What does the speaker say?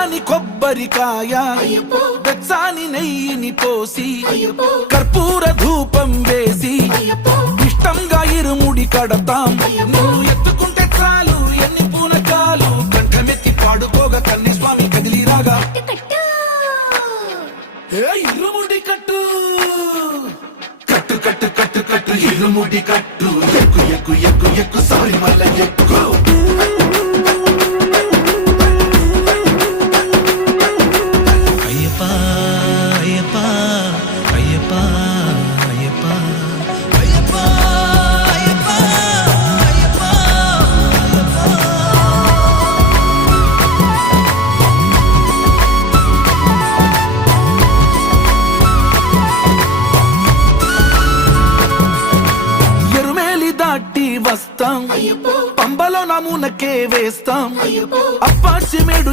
పచ్చాని కొబ్బరికాయ వెచ్చాని నెయ్యిని పోసి కర్పూర ధూపం వేసి ఇష్టంగా ఇరుముడి కడతాం. నువ్వు ఎత్తుకుంటే చాలు ఎన్ని పూనకాలు కంఠమెత్తి పాడుకోగా కన్యస్వామి కదిలిరాగా ఇరుముడి కట్టు కట్టు కట్టు కట్టు కట్టు ఇరుముడి కట్టు ఎక్కు ఎక్కు ఎక్కు ఎక్కు సారి మల్ల ఎక్కు. వస్తాం పంబలో నమూనకే వేస్తాం అప్పాచి మేడు